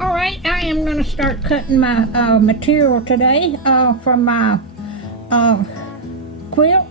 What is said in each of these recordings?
Alright, I am going to start cutting my material today from my quilt.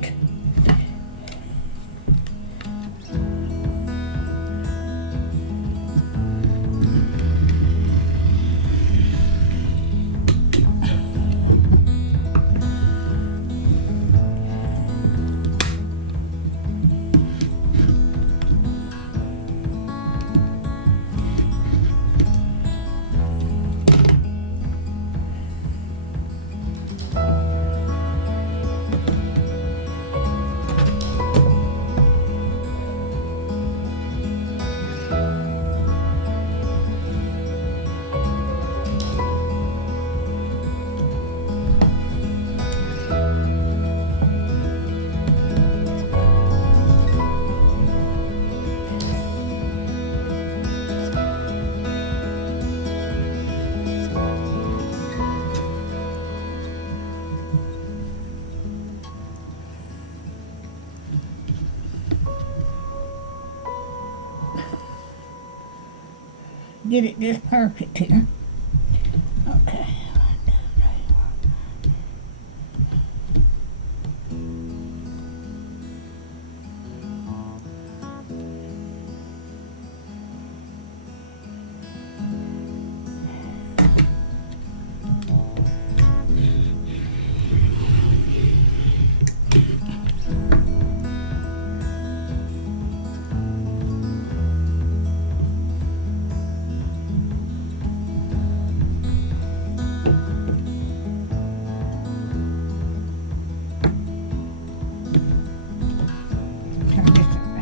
Get it just perfect here. Okay. Turn this around.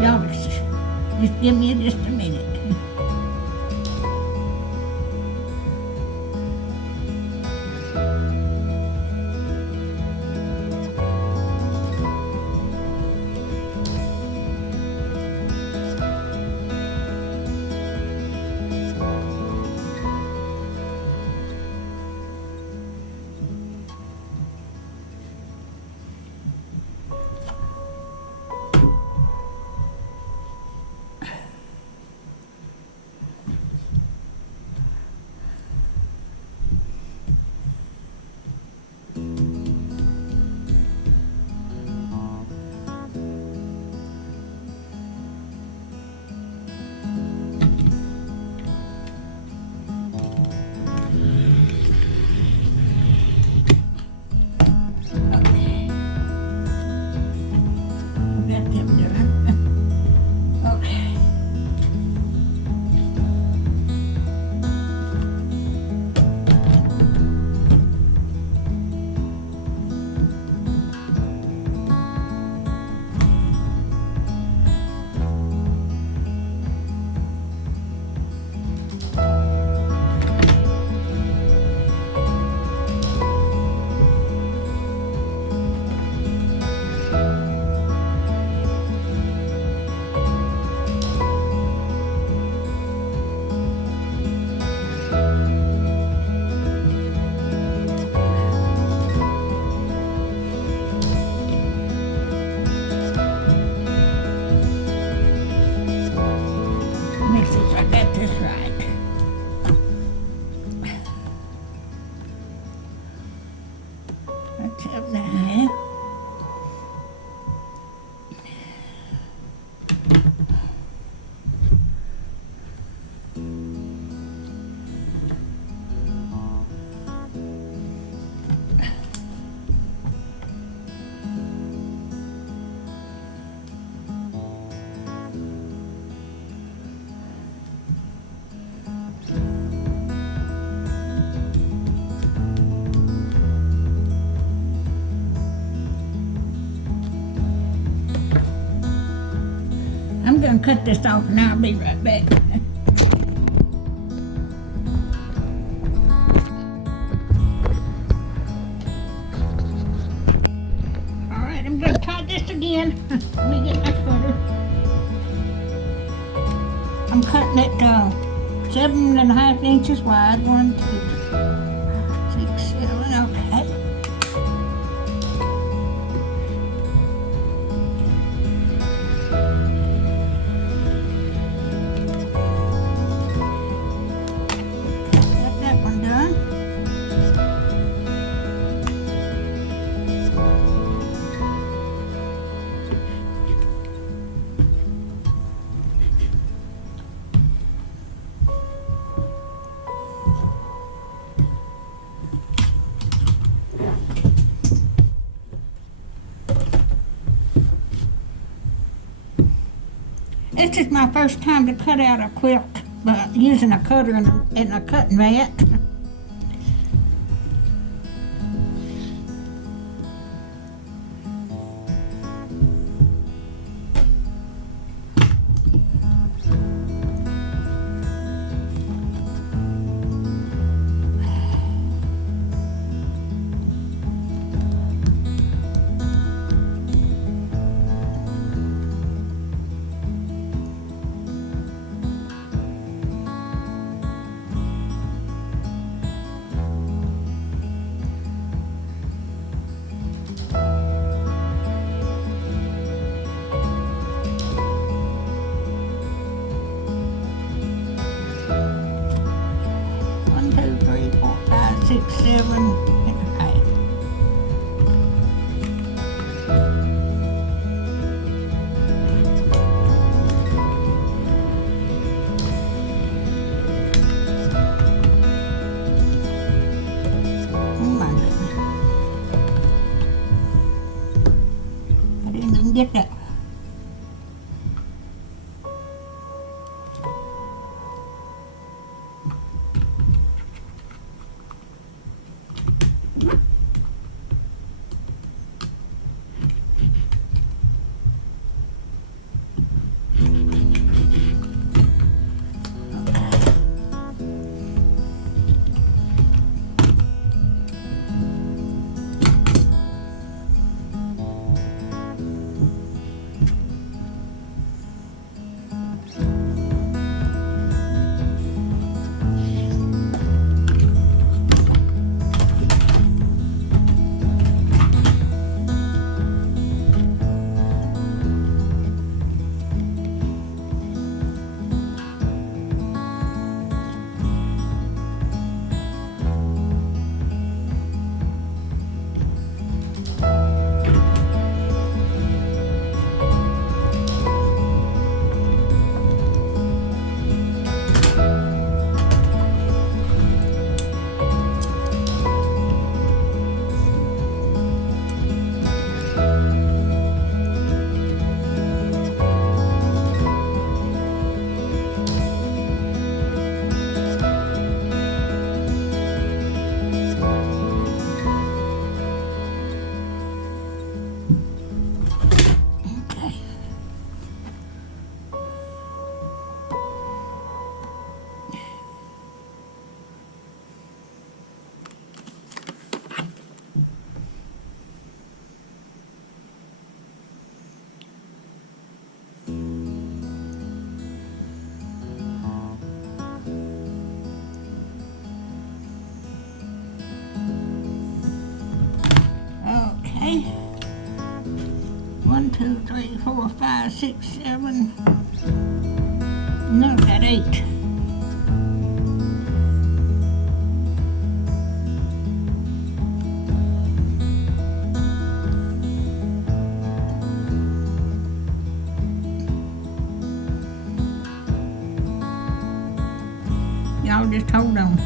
Y'all just give me just a minute. I'm gonna cut this off and I'll be right back. Alright, I'm gonna tie this again. Let me get my cutter. I'm cutting it 7.5 inches wide. 1, 2, 6, 7, okay. Got that one done. This is my first time to cut out a quilt, but using a cutter and a cutting mat. One, 2, 3, 4, 5, 6, 7 and a half. Oh my goodness. I didn't even get that. Okay. 1, 2, 3, 4, 5, 6, 7. No, I've got 8. Y'all just hold on.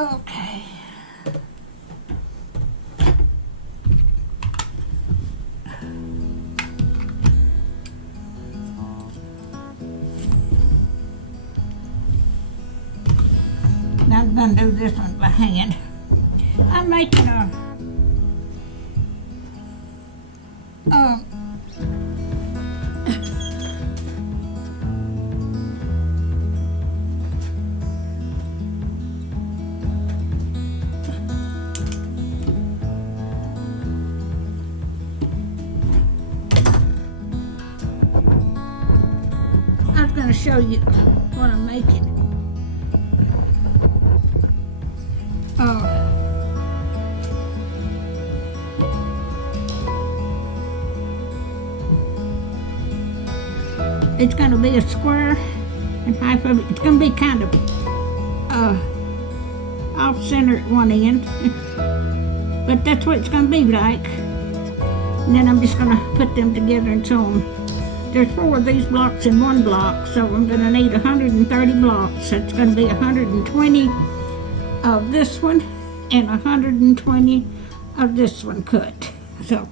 Okay. Now I'm gonna do this one by hand. I'm making a I was gonna show you what I'm making. It's gonna be a square, and half of it, it's gonna be kind of off center at one end, but that's what it's gonna be like. And then I'm just gonna put them together and sew them. There's 4 of these blocks in one block, so I'm gonna need 130 blocks. That's gonna be 120 of this one and 120 of this one cut. So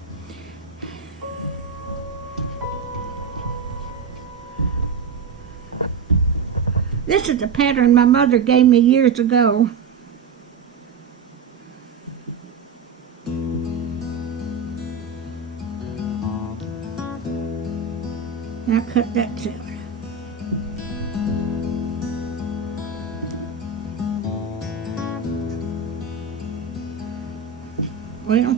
this is a pattern my mother gave me years ago. And I cut that too. Well, yeah.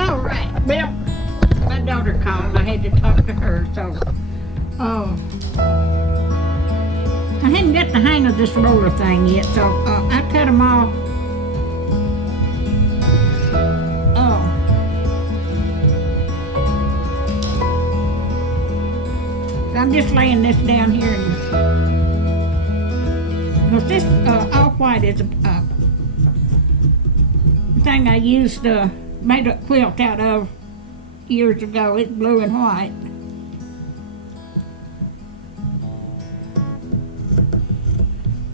All right. Well, my daughter called. I had to talk to her. So, I hadn't got the hang of this roller thing yet, so I cut them all. I'm just laying this down here, because this all white is a thing I used made a quilt out of years ago. It's blue and white.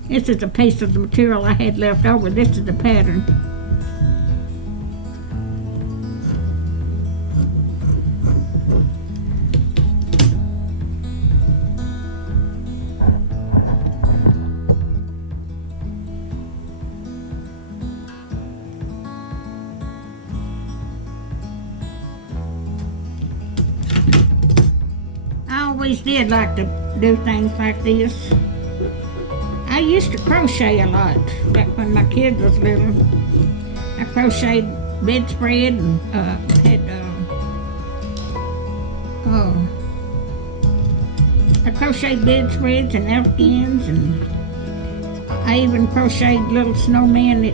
This is a piece of the material I had left over. This is the pattern. I always did like to do things like this. I used to crochet a lot back when my kids was little. I crocheted bedspread and had I crocheted bedspreads and napkins, and I even crocheted little snowmen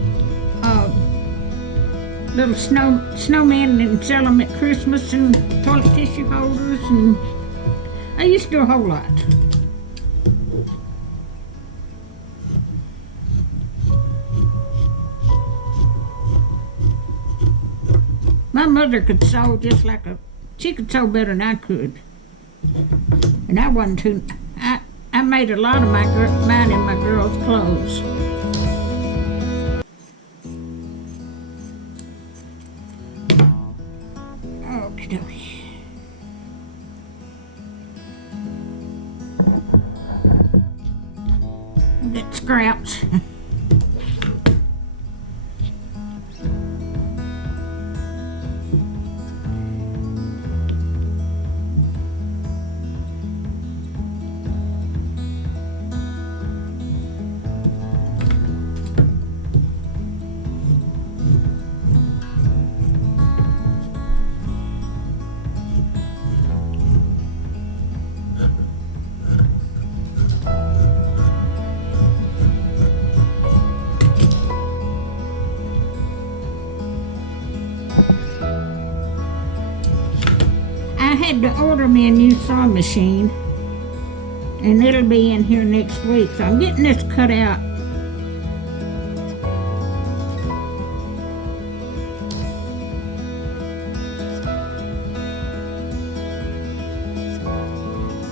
and sell them at Christmas, and toilet tissue holders, and I used to do a whole lot. My mother could sew just like she could sew better than I could. And I wasn't too, I made a lot of mine and my girls' clothes. Okie dokie. Get scraps. I had to order me a new sewing machine and it'll be in here next week. So I'm getting this cut out.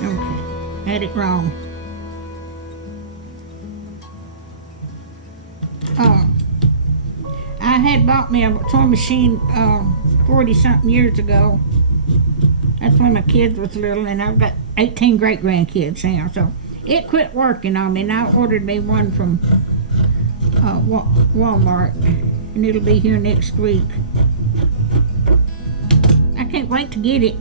Okay, had it wrong. I had bought me a sewing machine 40-something years ago. That's when my kids was little, and I've got 18 great-grandkids now, so it quit working on me, and I ordered me one from Walmart, and it'll be here next week. I can't wait to get it.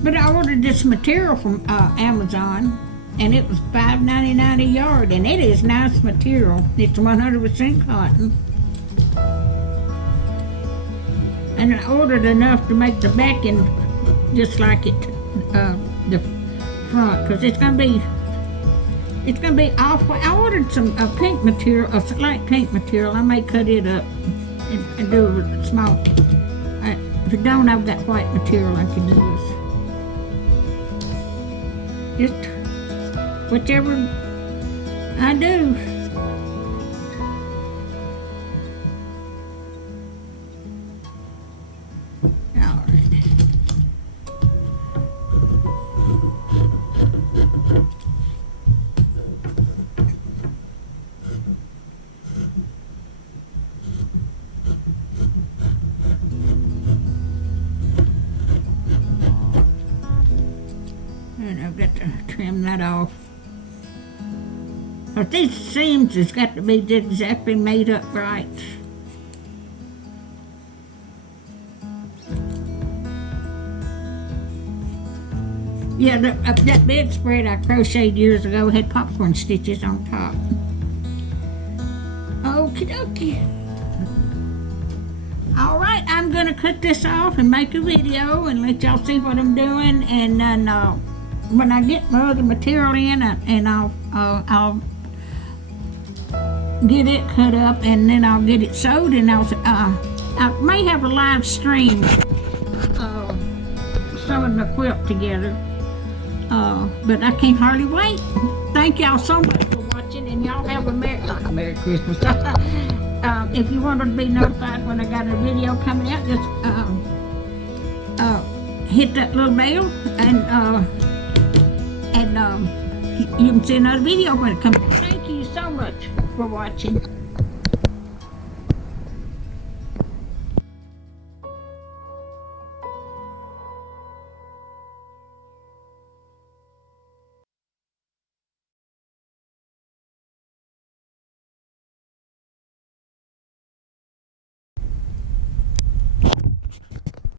But I ordered this material from Amazon, and it was $5.99 a yard, and it is nice material. It's 100% cotton. And I ordered enough to make the backing just like it, the front, because it's gonna be off. I ordered some pink material, a light pink material. I may cut it up and do a small. If I don't, I've got white material I can use. Just whichever I do. All right. And I've got to trim that off. But these seams has got to be exactly made up right. Yeah, that bedspread I crocheted years ago had popcorn stitches on top. Okie dokie. All right, I'm gonna cut this off and make a video and let y'all see what I'm doing, and then when I get my other material in, and I'll get it cut up, and then I'll get it sewed, and I may have a live stream sewing the quilt together, but I can't hardly wait. Thank y'all so much for watching, and y'all have a Merry Christmas. If you want to be notified when I got a video coming out, just hit that little bell, and you can see another video when it comes. Thank you so much for watching.